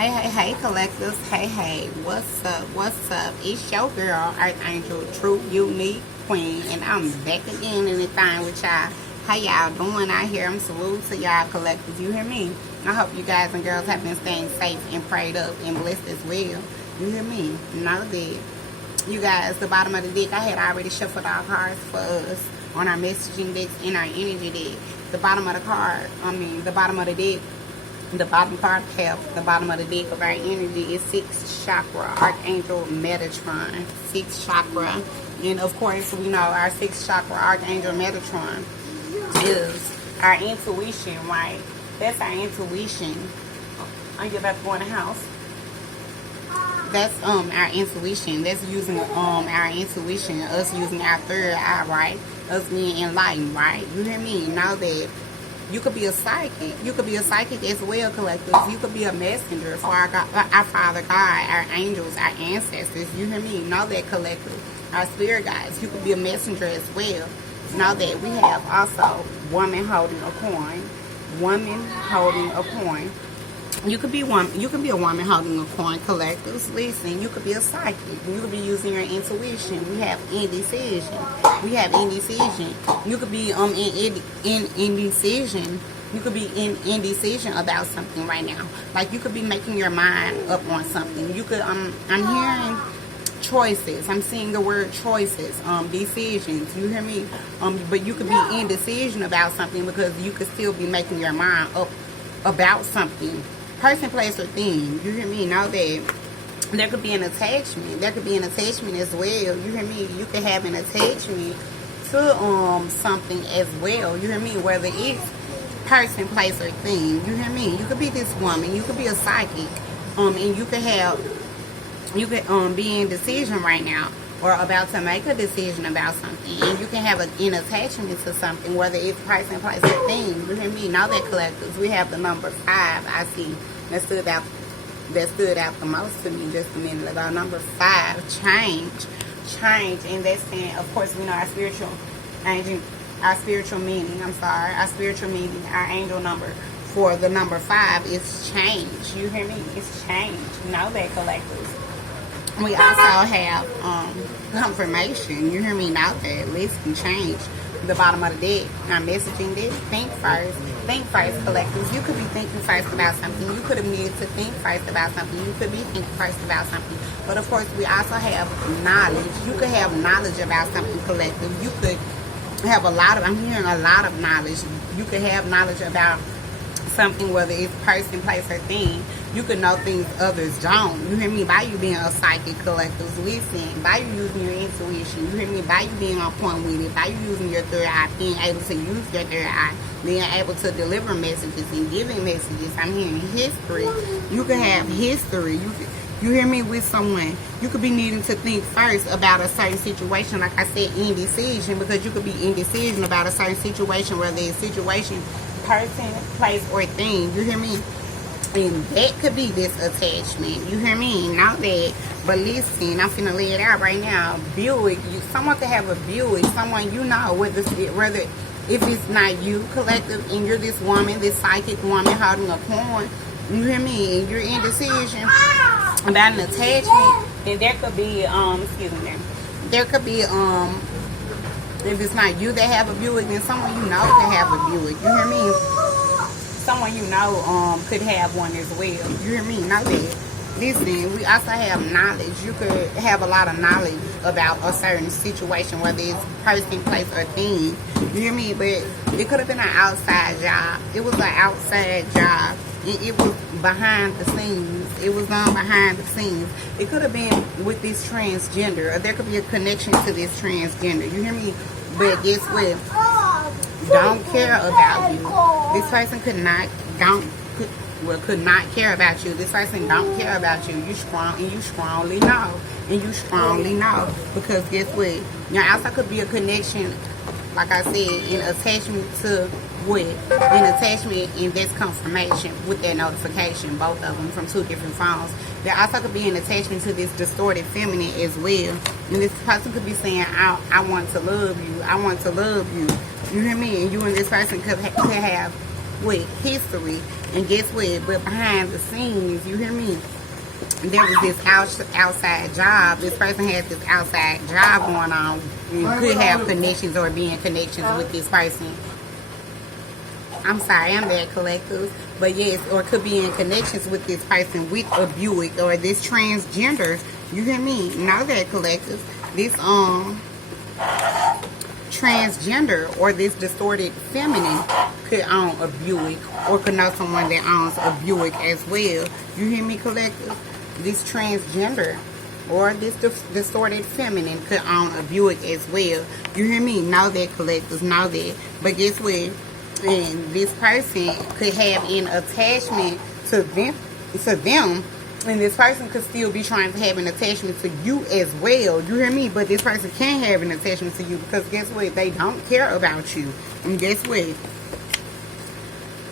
Hey, collectives. Hey, what's up? It's your girl, Archangel, true, unique queen, and I'm back again in the thing with y'all. How y'all doing out here? I'm salute to y'all collectives. You hear me? I hope you guys and girls have been staying safe and prayed up and blessed as well. You hear me? Know that. You guys, the bottom of the deck, I had already shuffled our cards for us on our messaging decks and our energy deck. The bottom of the the bottom of the deck. The bottom card have the bottom of the deck of our energy is 6th chakra, Archangel Metatron, 6th chakra. And of course, we know our 6th chakra, Archangel Metatron, is our intuition, right? That's our intuition. Are you about to go in the house? That's our intuition. That's using our intuition, us using our third eye, right? Us being enlightened, right? You hear me? Now that you could be a psychic. You could be a psychic as well, collectives. You could be a messenger for our Father God, our angels, our ancestors. You hear me? Know that, collective. Our spirit guides. You could be a messenger as well. Know that we have also woman holding a coin. Woman holding a coin. You could be one. You could be a woman holding a coin, collectives. Listen, you could be a psychic. You could be using your intuition. We have indecision. We have indecision. You could be in indecision. You could be in indecision about something right now. Like you could be making your mind up on something. You could I'm hearing choices. I'm seeing the word choices. Decisions. You hear me? But you could be indecision about something because you could still be making your mind up about something. Person, place, or thing. You hear me? Know that there could be an attachment. There could be an attachment as well. You hear me? You could have an attachment to something as well. You hear me? Whether it's person, place, or thing. You hear me? You could be this woman. You could be a psychic. And you could be in decision right now, or about to make a decision about something, and you can have an attachment to something, whether it's person, place, or thing. You hear me? Now that collectors, we have the number 5. I see that stood out the most to me just a minute ago. Number 5, change, and that's saying, of course, we know our spiritual angel, our spiritual meaning. Our spiritual meaning, our angel number for the number 5 is change. You hear me? It's change. Know that, collectors. We also have confirmation. You hear me? Now that listen, change. The bottom of the deck, our messaging deck. Think first, collectives. You could be thinking first about something. You could have needed to think first about something. You could be thinking first about something. But of course, we also have knowledge. You could have knowledge about something, collective. You could have I'm hearing a lot of knowledge. You could have knowledge about something, whether it's person, place, or thing. You could know things others don't. You hear me? By you being a psychic, collective. Listen, by you using your intuition. You hear me? By you being on point with it. By you using your third eye, being able to use your third eye, being able to deliver messages and giving messages. I'm hearing history. You could have history. You hear me? With someone, you could be needing to think first about a certain situation. Like I said, indecision, because you could be indecision about a certain situation, whether it's situation, person, place, or thing. You hear me? And that could be this attachment. You hear me? Not that. But listen, I'm finna lay it out right now. Buick. Someone could have a Buick. Someone you know, whether if it's not you, collective, and you're this woman, this psychic woman holding a coin. You hear me? And you're indecision about an attachment. And there could be there could be if it's not you that have a Buick, then someone you know could have a Buick. You hear me? Someone you know could have one as well. You hear me? Know that. Listen, we also have knowledge. You could have a lot of knowledge about a certain situation, whether it's person, place, or thing. You hear me? But it could have been an outside job. It was an outside job. It was behind the scenes. It was done behind the scenes. It could have been with this transgender, or there could be a connection to this transgender. You hear me? But guess what? Don't care about you. This person could not care about you. This person don't care about you. You strongly know. And you strongly know. Because guess what? Your also could be a connection, like I said, an attachment to what? An attachment, and that's confirmation with that notification, both of them from 2 different phones. There also could be an attachment to this distorted feminine as well. And this person could be saying, I want to love you. I want to love you. You hear me? And you and this person could have what? History. And guess what? But behind the scenes, you hear me? There was this outside job. This person has this outside job going on. You could have connections or be in connections with this person. I'm sorry, I'm bad, collectors. But yes, or could be in connections with this person with a Buick or this transgender. You hear me? Know that, collectors. This transgender or this distorted feminine could own a Buick or could know someone that owns a Buick as well. You hear me, collectors? This transgender or this distorted feminine could own a Buick as well. You hear me? Know that, collectors. Know that. But guess what? And this person could have an attachment to them, and this person could still be trying to have an attachment to you as well. You hear me? But this person can't have an attachment to you because guess what? They don't care about you. And guess what?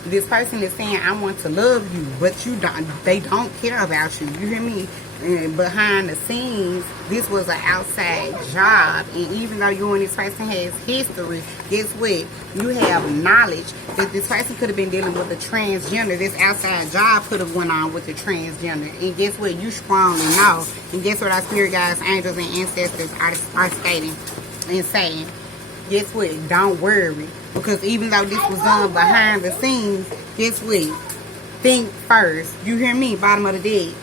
This person is saying, I want to love you, but you don't. They don't care about you. You hear me? And behind the scenes, this was an outside job. And even though you and this person has history, guess what? You have knowledge that this person could have been dealing with a transgender. This outside job could have went on with the transgender. And guess what? You strongly know. And guess what our spirit guides, angels, and ancestors are stating and saying? Guess what? Don't worry. Because even though this was done behind the scenes, guess what? Think first. You hear me? Bottom of the deck.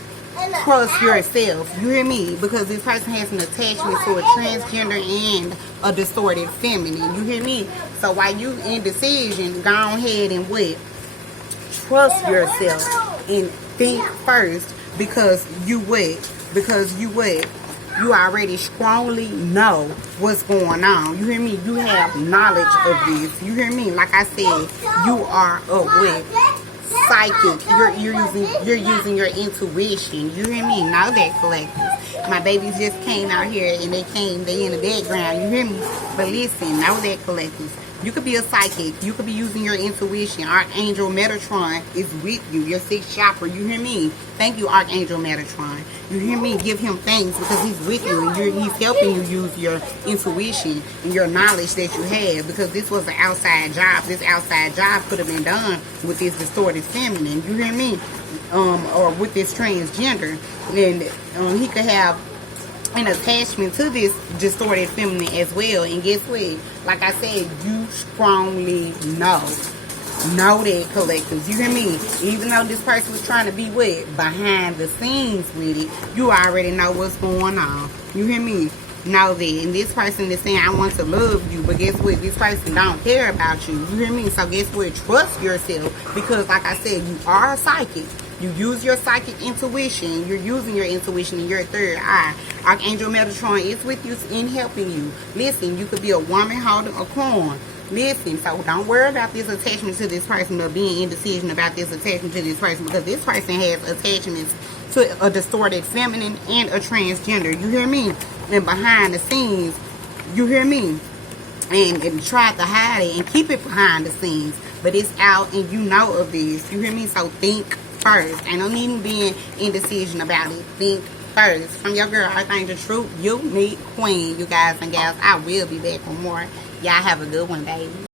Trust yourself. You hear me? Because this person has an attachment to a transgender and a distorted feminine. You hear me? So while you indecision, go ahead and what? Trust yourself and think first because you what? Because you what? You already strongly know what's going on. You hear me? You have knowledge of this. You hear me? Like I said, you are a what? Psychic. You're using your intuition. You hear me? Know that, collectors. My babies just came out here and they in the background. You hear me? But listen, know that, collectors. You could be a psychic. You could be using your intuition. Archangel Metatron is with you. Your sixth chakra. You hear me? Thank you, Archangel Metatron. You hear me? Give him thanks because he's with you and he's helping you use your intuition and your knowledge that you have because this was an outside job. This outside job could have been done with this distorted feminine. You hear me? Or with this transgender. And he could have an attachment to this distorted feminine as well. And guess what? Like I said, you strongly know that, collectors. You hear me? Even though this person was trying to be what? Behind the scenes with it, you already know what's going on. You hear me? Know that. And this person is saying, I want to love you, but guess what? This person don't care about you. You hear me? So guess what? Trust yourself because like I said, you are a psychic. You use your psychic intuition. You're using your intuition in your third eye. Archangel Metatron is with you in helping you. Listen, you could be a woman holding a coin. Listen, so don't worry about this attachment to this person or being indecision about this attachment to this person because this person has attachments to a distorted feminine and a transgender. You hear me? And behind the scenes, you hear me? And try to hide it and keep it behind the scenes. But it's out and you know of this. You hear me? So think first. Ain't no need in being indecision about it. Think first. From your girl, Archangel Truth, Unique Queen. You guys and gals, I will be back for more. Y'all have a good one, baby.